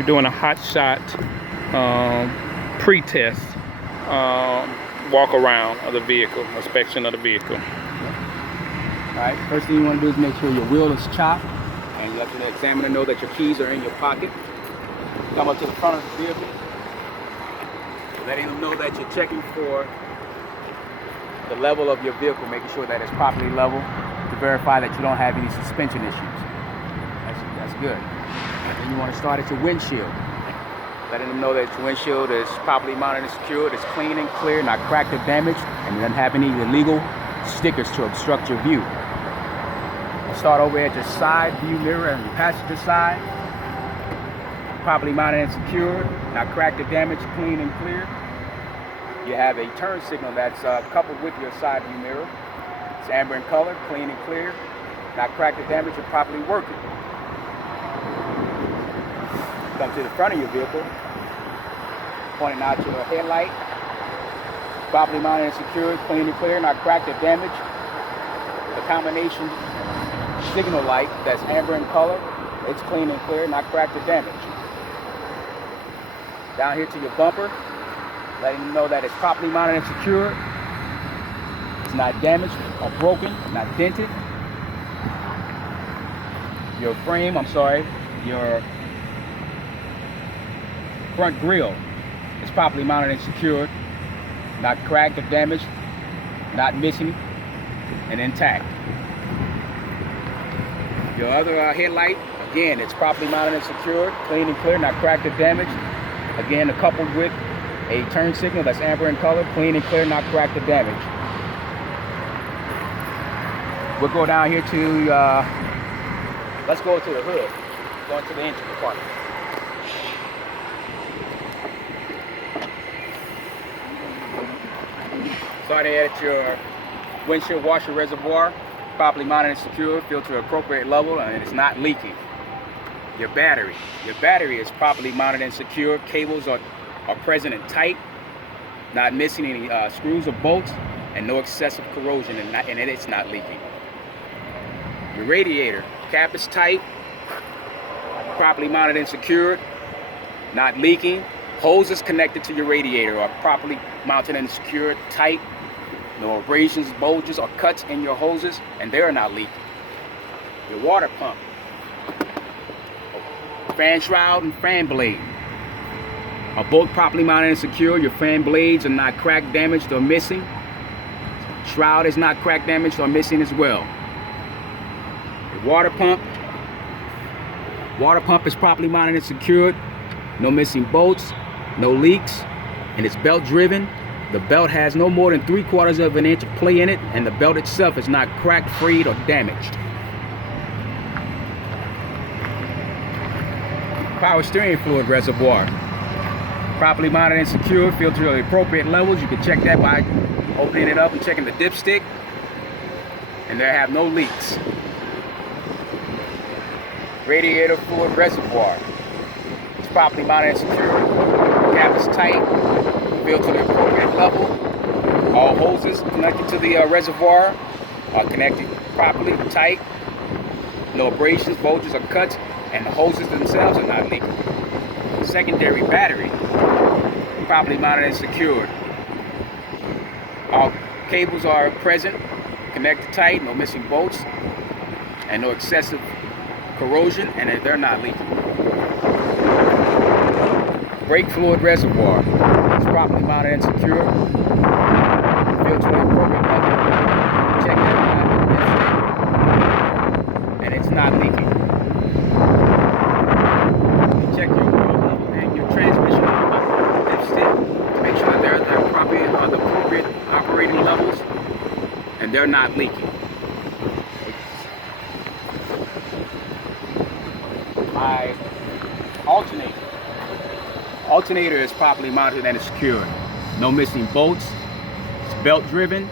We're doing a hot shot pre-test walk around of the vehicle, inspection of the vehicle. Alright, first thing you want to do is make sure your wheel is chopped, and you let the examiner know that your keys are in your pocket. Come up to the front of the vehicle, letting them know that you're checking for the level of your vehicle, making sure that it's properly level to verify that you don't have any suspension issues. That's good. And then you want to start at your windshield, letting them know that your windshield is properly mounted and secured, it's clean and clear, not cracked or damaged, and you don't have any illegal stickers to obstruct your view. We'll start over at your side view mirror and your passenger side. Properly mounted and secured, not cracked or damaged, clean and clear. You have a turn signal that's coupled with your side view mirror. It's amber in color, clean and clear, not cracked or damaged, and properly working. Come to the front of your vehicle, pointing out your headlight. Properly mounted and secured, clean and clear, not cracked or damaged. The combination signal light that's amber in color, it's clean and clear, not cracked or damaged. Down here to your bumper, letting you know that it's properly mounted and secured. It's not damaged or broken, not dented. Your your front grille is properly mounted and secured, not cracked or damaged, not missing, and intact. Your other headlight, again, it's properly mounted and secured, clean and clear, not cracked or damaged. Again, coupled with a turn signal that's amber in color, clean and clear, not cracked or damaged. We'll go down here to, let's go to the hood, go into the engine compartment. Starting at your windshield washer reservoir, properly mounted and secured, filled to an appropriate level, and it's not leaking. Your battery is properly mounted and secured. Cables are present and tight, not missing any screws or bolts, and no excessive corrosion, and it's not leaking. Your radiator cap is tight, properly mounted and secured, not leaking. Hoses connected to your radiator are properly mounted and secured, tight. No abrasions, bulges, or cuts in your hoses, and they're not leaking. Your water pump, fan shroud and fan blade are both properly mounted and secure. Your fan blades are not cracked, damaged, or missing. Shroud is not cracked, damaged, or missing as well. Your water pump is properly mounted and secured. No missing bolts, no leaks, and it's belt driven. The belt has no more than 3/4 of an inch of play in it, and the belt itself is not cracked, frayed, or damaged. Power steering fluid reservoir, properly mounted and secure, filled to the appropriate levels. You can check that by opening it up and checking the dipstick, and there have no leaks. Radiator fluid reservoir, it's properly mounted and secure. Cap is tight, filled to the appropriate level. All hoses connected to the reservoir are connected properly, tight. No abrasions, bulges, or cuts, and the hoses themselves are not leaking. Secondary battery, properly mounted and secured. All cables are present, connected tight, no missing bolts, and no excessive corrosion, and they're not leaking. Brake fluid reservoir is properly mounted and secure, filled to the appropriate level. Check that out, and it's not leaking. Check your oil level and your transmission dipstick to make sure that they're the appropriate operating levels, and they're not leaking. My alternator is properly mounted and secured. No missing bolts. It's belt driven.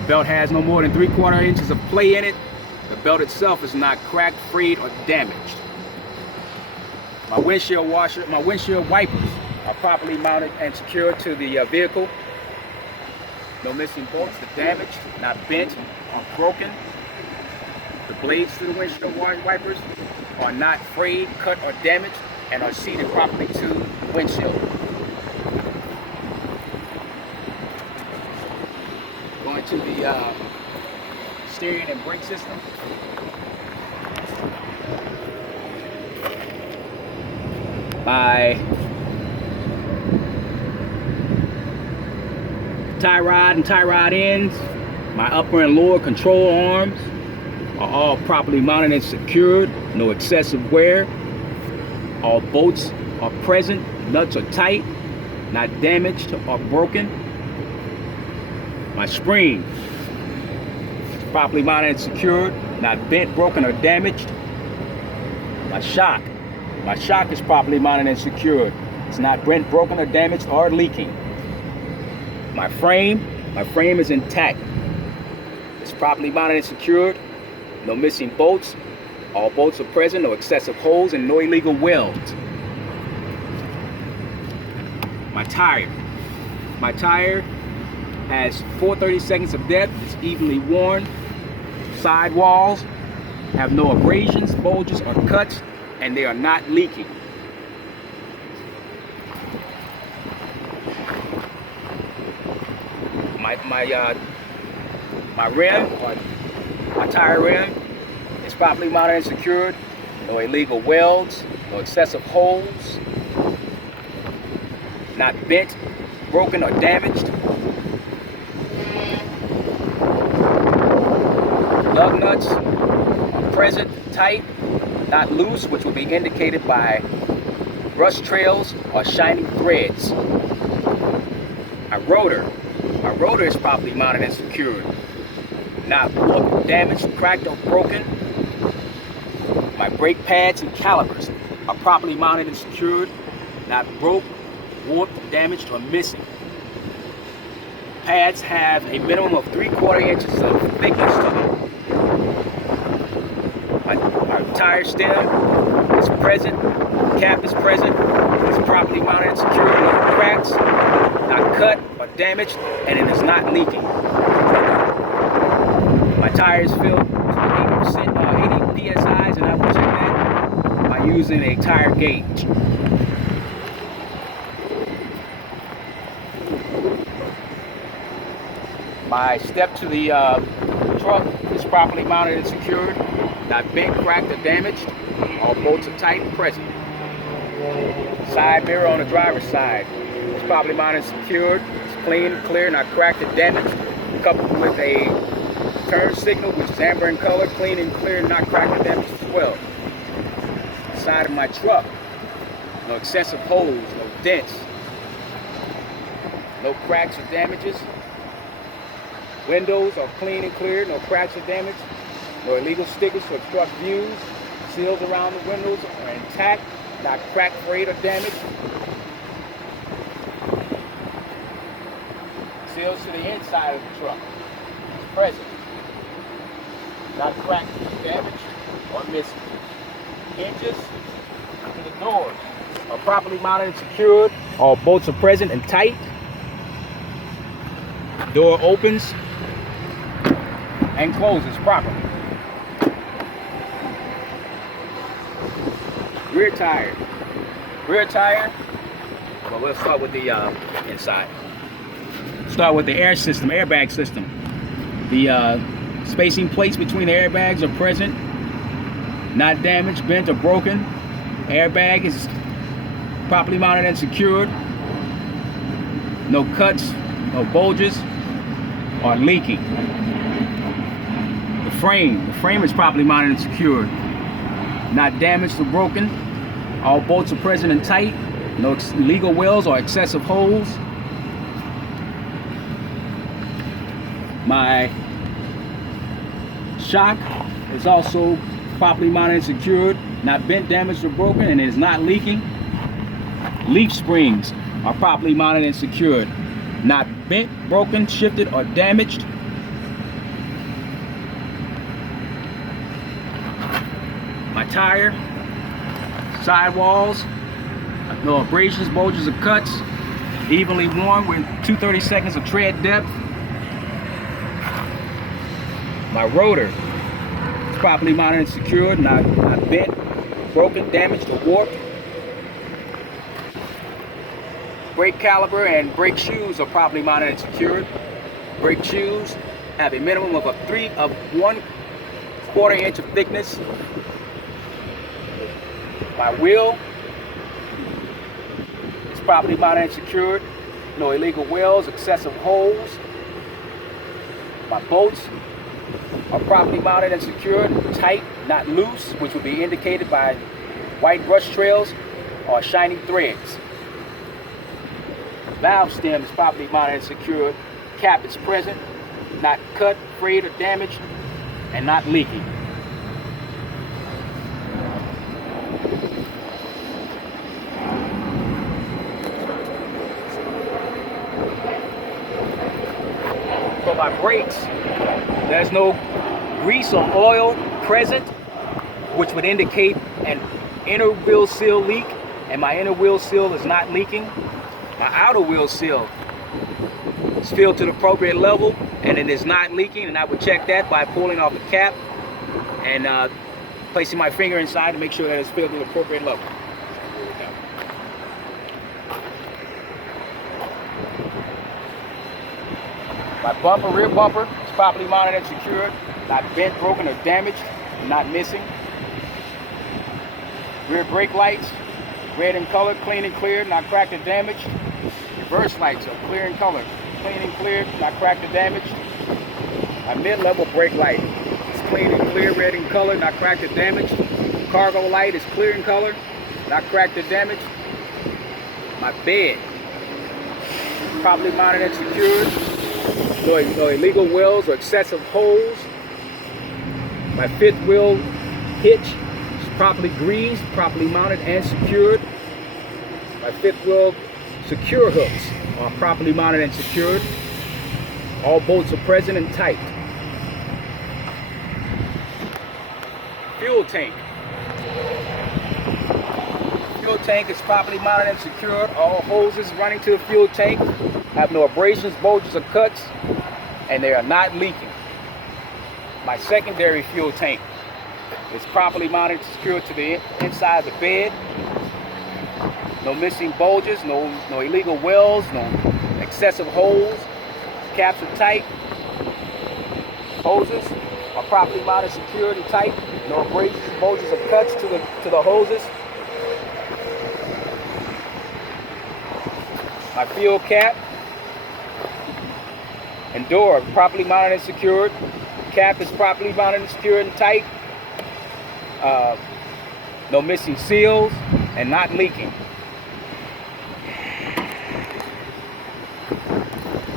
The belt has no more than 3/4 inches of play in it. The belt itself is not cracked, frayed, or damaged. My windshield wipers are properly mounted and secured to the vehicle. No missing bolts, they're damaged, not bent or broken. The blades to the windshield wipers are not frayed, cut, or damaged. and are seated properly to the windshield. Going to the steering and brake system. My tie rod and tie rod ends, my upper and lower control arms are all properly mounted and secured, no excessive wear. All bolts are present, nuts are tight, not damaged or broken. My spring is properly mounted and secured, not bent, broken, or damaged. My shock is properly mounted and secured. It's not bent, broken, or damaged, or leaking. My frame is intact. It's properly mounted and secured. No missing bolts. All bolts are present, no excessive holes, and no illegal welds. My tire has 4/32 of depth. It's evenly worn. Sidewalls have no abrasions, bulges, or cuts, and they are not leaking. My rim, or my tire rim, is properly mounted and secured. No illegal welds, no excessive holes, not bent, broken, or damaged. Lug nuts are present, tight, not loose, which will be indicated by rust trails or shining threads. My rotor is properly mounted and secured, not warped, damaged, cracked, or broken. My brake pads and calipers are properly mounted and secured, not broke, warped, damaged, or missing. Pads have a minimum of 3/4 inches of thickness to them. My tire stem is present, cap is present, it's properly mounted and secured, no cracks, not cut or damaged, and it is not leaking. My tire is filled to 80 psi's, and I will check that by using a tire gauge. My step to the truck is properly mounted and secured, not bent, cracked, or damaged. All bolts are tight and present. Side mirror on the driver's side is properly mounted and secured. It's clean, clear, not cracked or damaged. Coupled with a turn signal, which is amber in color, clean and clear, not cracked or damaged as well. Side of my truck, no excessive holes, no dents, no cracks or damages. Windows are clean and clear, no cracks or damage, no illegal stickers to obstruct views. Seals around the windows are intact, not cracked, frayed, or damaged. Seals to the inside of the truck is present, not cracked, damaged, or missing. Hinges to the doors are properly mounted and secured. All bolts are present and tight. Door opens and closes properly. Rear tire. Well, we'll start with the inside. Start with the airbag system. The spacing plates between the airbags are present, not damaged, bent, or broken. Airbag is properly mounted and secured. No cuts, no bulges, or leaking. The frame is properly mounted and secured, not damaged or broken. All bolts are present and tight. No illegal welds or excessive holes. My shock is also properly mounted and secured, not bent, damaged, or broken, and is not leaking. Leaf springs are properly mounted and secured, not bent, broken, shifted, or damaged. My tire, sidewalls, no abrasions, bulges, or cuts, evenly worn with 2/32 of tread depth. My rotor is properly mounted and secured, not bent, broken, damaged, or warped. Brake caliper and brake shoes are properly mounted and secured. Brake shoes have a minimum of 1/4 inch of thickness. My wheel is properly mounted and secured. No illegal wheels, excessive holes. My bolts are properly mounted and secured, tight, not loose, which would be indicated by white brush trails or shiny threads. Valve stem is properly mounted and secured. Cap is present, not cut, frayed, or damaged, and not leaking. For my brakes, there's no grease or oil present, which would indicate an inner wheel seal leak, and my inner wheel seal is not leaking. My outer wheel seal is filled to the appropriate level and it is not leaking, and I would check that by pulling off the cap and placing my finger inside to make sure that it's filled to the appropriate level. My bumper, rear bumper, is properly mounted and secured, not bent, broken, or damaged, not missing. Rear brake lights, red in color, clean and clear, not cracked or damaged. Reverse lights are clear in color, clean and clear, not cracked or damaged. My mid-level brake light is clean and clear, red in color, not cracked or damaged. Cargo light is clear in color, not cracked or damaged. My bed, properly mounted and secured. No illegal wheels or excessive holes. My fifth wheel hitch is properly greased, properly mounted and secured. My fifth wheel secure hooks are properly mounted and secured. All bolts are present and tight. Fuel tank. Fuel tank is properly mounted and secured. All hoses running to the fuel tank have no abrasions, bulges, or cuts, and they are not leaking. My secondary fuel tank is properly mounted and secured to the inside of the bed. No missing bulges, no illegal wells, no excessive holes. Caps are tight. Hoses are properly mounted, secured, and tight. No abrasions, bulges, or cuts to the hoses. My fuel cap and door are properly mounted and secured. Cap is properly mounted and secured and tight. No missing seals and not leaking.